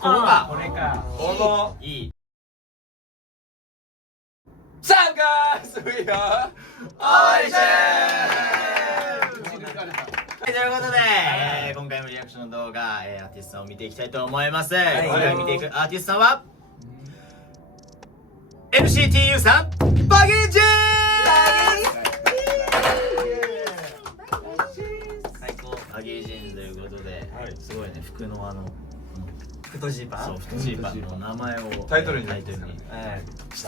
こか。これか。このいい。サンガースウィアーオイシということで、今回もリアクションの動画、アーティストさんを見ていきたいと思います。今回見ていくアーティストさんは NCTU さん、バギージー最高。バギージーンズということで、すごいね、服の太ジーパン。そう、太ジーパンの名前をタイトルにし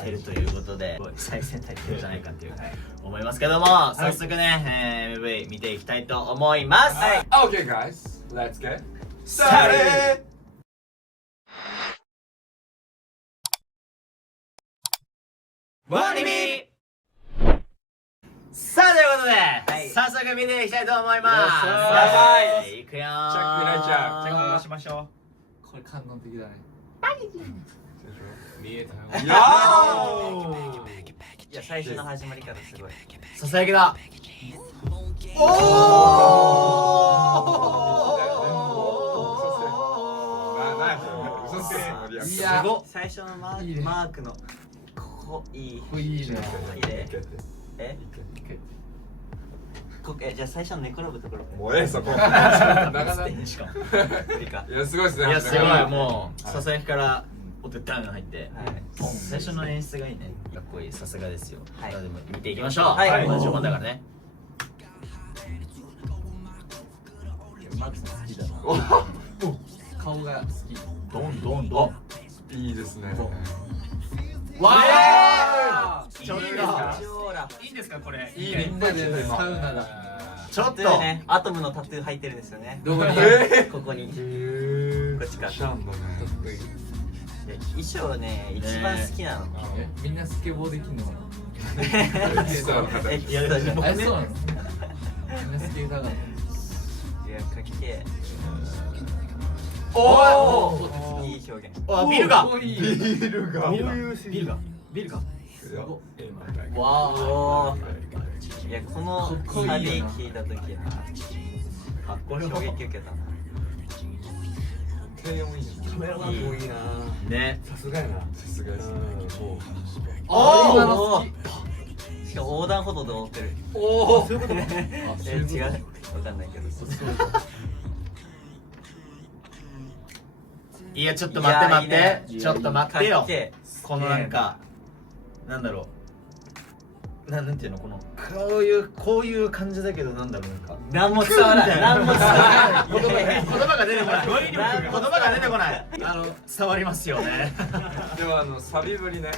ているということで、最先端いってるんじゃないかっていう思いますけども、早速ね、MV 見ていきたいと思います。Okay guys, let's get started! ワニミさあ、ということで、早速見ていきたいと思います。いくよー。チェック入れちゃう。チェックしましょこれ感動的だね。見えたよ。う。いや、最初の始まり方すごい。ささやきだ。いやすごっ。最初のマいいねークのここいい。これいいね。綺麗。じゃあ最初の寝転ぶところ。もうそこ。なかなか。しかも。無理か。いやすごいですね。いや、すごい、もう、ささやきから音ダウンが入って、最初の演出がいいね。かっこいい、さすがですよ。はいでも見ていきましょう。はい同じ本だからね。マークさん好きだな。顔が好き。どんどんどん。いいですね。わあちょっといいいいんですかこれ。いいね。みんなでサウナだ。ちょっとね、アトムのタトゥー入ってるんですよね。どこに？ここに。こっちか。シャンだね。衣装ね、一番好きなの。みんなスケボーできんの？いやでもあ、そうなの？みんなスケーターだ。いや、かっけえ。おお。いい表現。あ、ビルが。いい。ビールが。ビルが。ビルが。わお。いや、このかっこいいよなサビ聞いた時な、かっこいい。衝撃受けたな。低音いいね。カメラマンもいいな。ね。さすがやな。さすがです。あ、今の好き。しかも横断歩道で踊ってる。おお。そういうこと？違う。わかんないけど。いや、ちょっと待って待って。ちょっと待ってよ。このなんかか、なんだろう。なんていうの、こういう感じだけど、なんだろう、なんか。何も伝わらない。何も伝わらない。言葉が出てこない。言葉が出てこない。伝わりますよね。でもサビぶりね、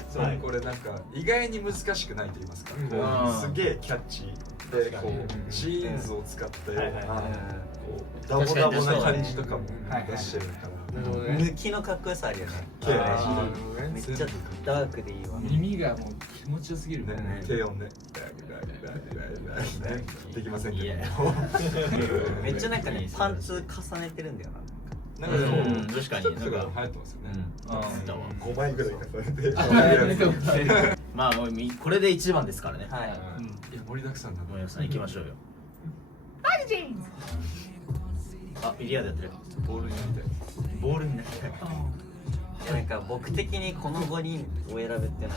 これなんか意外に難しくないと言いますか、こうすげえキャッチーでこうジーンズを使ったようなこうダボダボな感じとかも出してるから抜きのかっこよさあるよね。綺麗めっちゃダークでいいわ。耳がもう気持ちよすぎるね。低音ねできませんけどめっちゃなんかね、パンツ重ねてるんだよな。なんかでも確かにちょっと流行ってますよね5枚ぐらい重ねてまあ、これで一番ですからね。はい。いや盛りだくさんだな皆さん行きましょうよ。あ、ビリヤードやってる。ボールになってボールになってる。なんか僕的にこの5人を選ぶっていう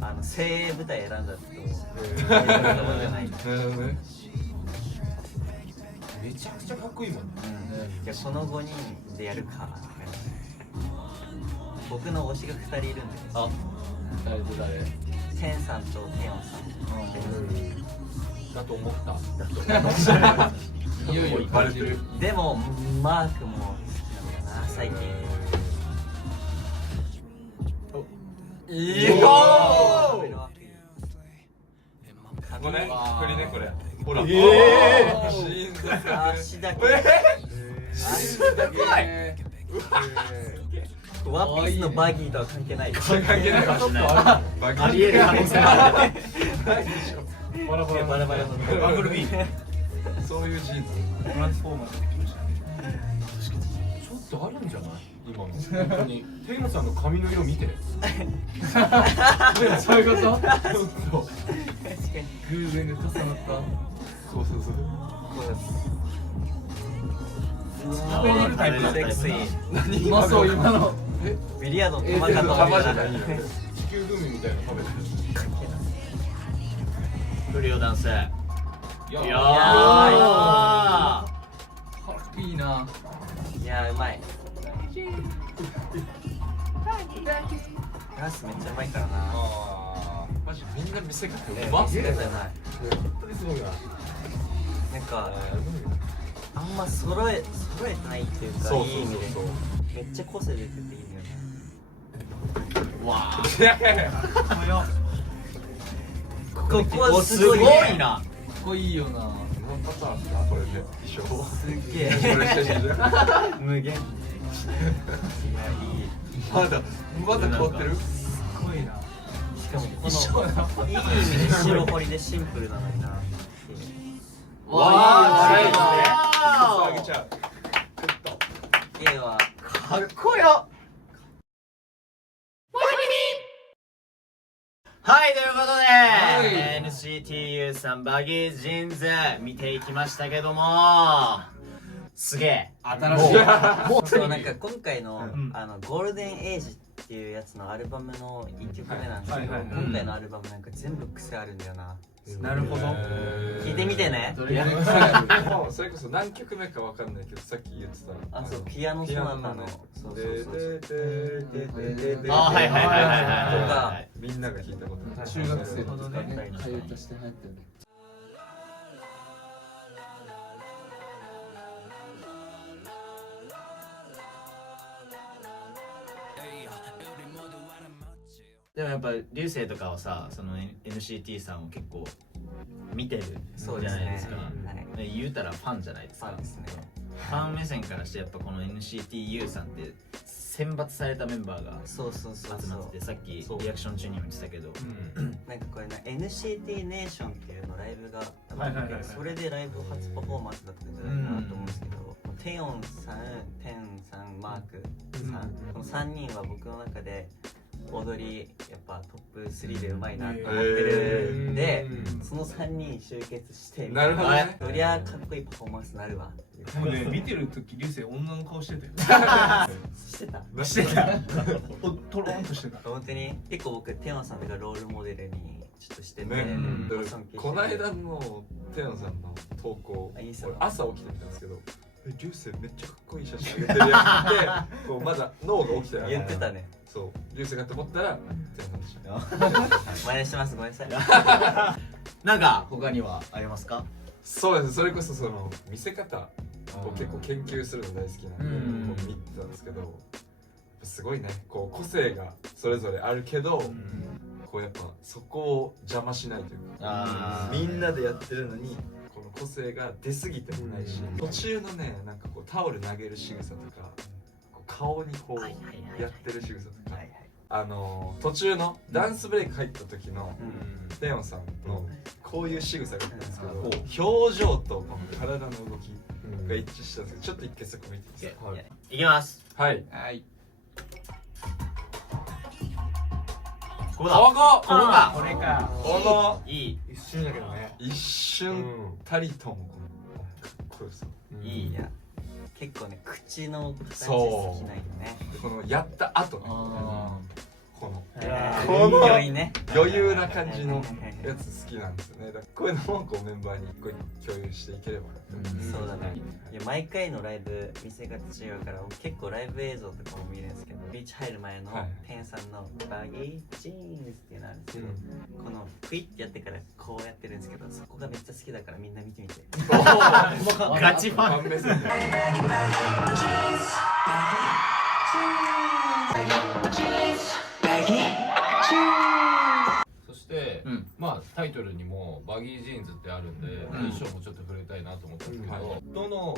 のはもう精鋭部隊選んだって思う。そういうことじゃない。なるほどねめちゃくちゃかっこいいもんね。いや、この5人でやるか。僕の推しが2人いるんで。あ、誰と誰？テンさんとテヨンさん。だと思った。いよいよ感じる。でもマークも好きなんだよな、最近。いいよこれはこれ振りねこれほら足だけ。すごいワンピースのバギーとは関係ない。関係ないかもしれないありえる可能性がある。バラバラバラバラのバブルビー。そういうジーンズトランスフォーマー出てきましたね。ちょっとあるんじゃない？今の本当にテイモさんの髪の色見て。そういうこと？偶然が重なった。そうそうそう食べれるタイプだセクシー。何うまそう今のビリヤードの球かと思玉ったらじゃないよね地球グミみたいなの食べてフリオダンス。いるやいやーいいな。いやうまい。ラスめっちゃうまいからな。あーマジみんな見せ方うねまっ見せ方うまい。本当にすごいななんかあんま揃えてないっていうかそういい意味でそうめっちゃ個性出てていいんだよね。わーいやいやいやここはすごすごいね。いな。かっこいいよな。何パターンだこれで衣装すっげえ。これしてるじゃん無限。いやいい。まだ凍ってるすごいな。しかもこのいい意味で白彫りでシンプルなのにな。わーいいですね。あげちゃうゲイはかっこよ。はいということで、NCTU さんバギージーンズ見ていきましたけども、すげえ新しい。そうなんか今回のんゴールデンエイジっていうやつのアルバムの1曲目なんですけど、はいはい今回のアルバムなんか全部癖あるんだよな。なるほど。聞いてみてね。どれが癖ある？もうそれこそ何曲目かわかんないけどさっき言ってたあそうピアノソナタのそうそうそうそうあはいはいはいはいはいとかはい。みんなが聞いたことない中学生ほどね替え歌して流行ってるね。でもやっぱ流星とかはさ、その NCT さんを結構見てるじゃそうですねないですか。はい言うたらファンじゃないですか。ファンですね。ファン目線からしてやっぱこの NCTU さんって選抜されたメンバーがそうそうそうそう集まってて、さっきそうリアクション中にも言ってたけど、なんかこれな NCT ネーションっていうのライブがはいはいはいはいそれでライブ初パフォーマンスだったんじゃないかなと思うんですけど、テヨンさん、テンさん、マークさん、この3人は僕の中で踊りやっぱトップ3でうまいなと思ってるんで、その3人集結してなるほどねそりゃかっこいいパフォーマンスになるわ。もうね見てる時流星女の顔してたよしてたしてた。トローンとしてた本当に結構僕テヨンさんとかロールモデルにちょっとしてて、ね尊敬してるこの間のテヨンさんの投稿あいいっすよ俺朝起きてみたんですけど流星めっちゃかっこいい写真上げてるやんってこうまだ脳が起きてない言ってたね。そう流星かと思ったらテヨンさんでした真似してますごめんなさい。なんか他にはありますか？そうですそれこそその見せ方を結構研究するの大好きなんでうんこう見てたんですけどすごいねこう個性がそれぞれあるけどこうやっぱそこを邪魔しないというあーかみんなでやってるのにこの個性が出過ぎてもないし途中のねなんかこうタオル投げる仕草とかこう顔にこうやってる仕草とか途中のダンスブレイク入った時のテヨンさんのこういう仕草があったんですけど表情とこの体の動きが一致したんですけどちょっと一回そこ見ていいですかいきます。はいはい。ここだ。こここか。これか。このいい一瞬だけどね一瞬たりともこのかっこよさいいいや結構ね口の形そう好きなんよね。でこのやった後ねあこのこの余裕ね。余裕な感じのやつ好きなんですよねだからこういうのもこうメンバーにこう共有していければなとそうだね。いや毎回のライブ見せ方違うから結構ライブ映像とかも見るんですけどビーチ入る前のはいテンさんのバギージーンズっていうのあるんですけど、このクイってやってからこうやってるんですけどそこがめっちゃ好きだからみんな見てみて。ガチファン。ファン目線でそして、うんまあタイトルにもバギージーンズってあるんで、衣装もちょっと触れたいなと思ったんですけど、はどの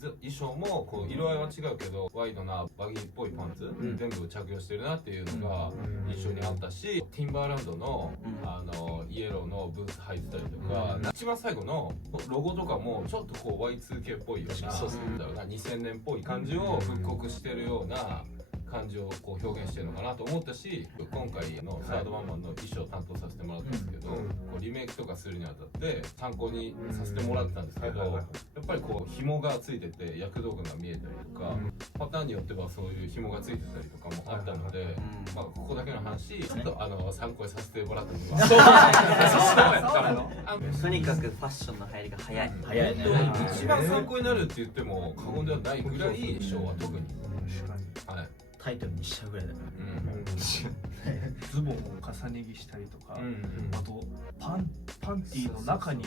衣装もこう色合いは違うけどワイドなバギーっぽいパンツ、全部着用してるなっていうのが印象にあったし、ティンバーランドの、イエローのブーツ履いてたりとか、一番最後のロゴとかもちょっとこう Y2K っぽいような、そうですねだから2000年っぽい感じを復刻してるような感情をこう表現してるのかなと思ったし、今回のサードワンマンの衣装を担当させてもらったんですけど、こうリメイクとかするにあたって参考にさせてもらってたんですけど、やっぱりこう紐がついてて躍動感が見えたりとか、パターンによってはそういう紐がついてたりとかもあったので、まあここだけの話ちょっと参考にさせてもらった部分はとにかくファッションの入りが早い。早いね。一番参考になるって言っても過言ではないぐらい衣装は特に、はい、タイトルにしちゃうぐらいだから。ズボンを重ね着したりとか、あとパンティーの中に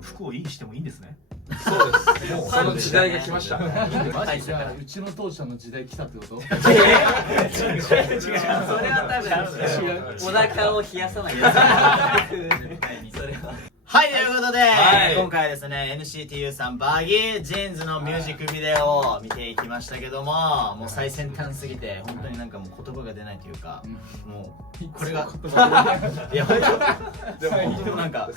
服をインしてもいいんですね。そうです。もうその時代が来ました。マジじゃあうちの父ちゃんの時代来たってこと？違う。それは多分違う。お腹を冷やさないやつ。それは。はい、ということで、はい今回はですね NCTU さんバギージーンズのミュージックビデオを見ていきましたけども、もう最先端すぎて本当になんかもう言葉が出ないというか、もうこれがいや本当でもなんか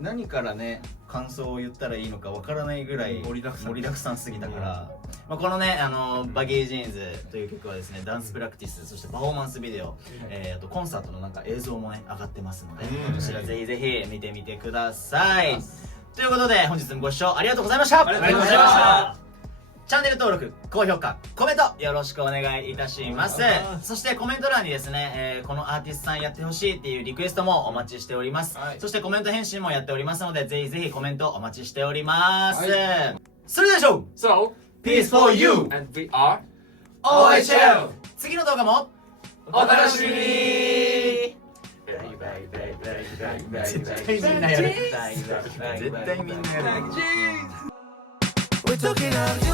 何からね感想を言ったらいいのかわからないぐらい盛りだくさんすぎたから、まあ、このねバギージーンズという曲はですねダンスプラクティス、そしてパフォーマンスビデオ、あとコンサートのなんか映像もね上がってますので、こちらぜひぜひ見てみてください。ということで本日もご視聴ありがとうございました。ありがとうございました。チャンネル登録、高評価、コメントよろしくお願いいたします。そしてコメント欄にですね、このアーティストさんやってほしいっていうリクエストもお待ちしております。そしてコメント返信もやっておりますので、ぜひぜひコメントお待ちしております。それではしょう So, Peace for you! and we are OHL! 次の動画もお楽しみに。絶対みんなやる。絶対みんなやる。We're talking about you,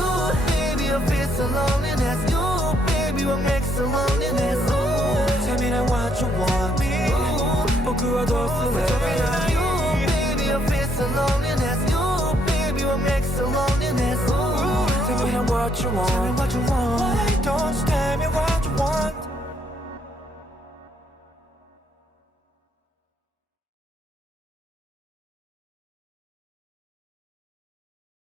baby. I feel so loneliness. You, baby, what makes the loneliness? Ooh, tell me that what you want me. Ooh, 僕はどうする? We're talking about you, baby. I feel so loneliness. You, baby, what makes the loneliness? Ooh, tell me that what you want. Tell me what you want. Why don't stay?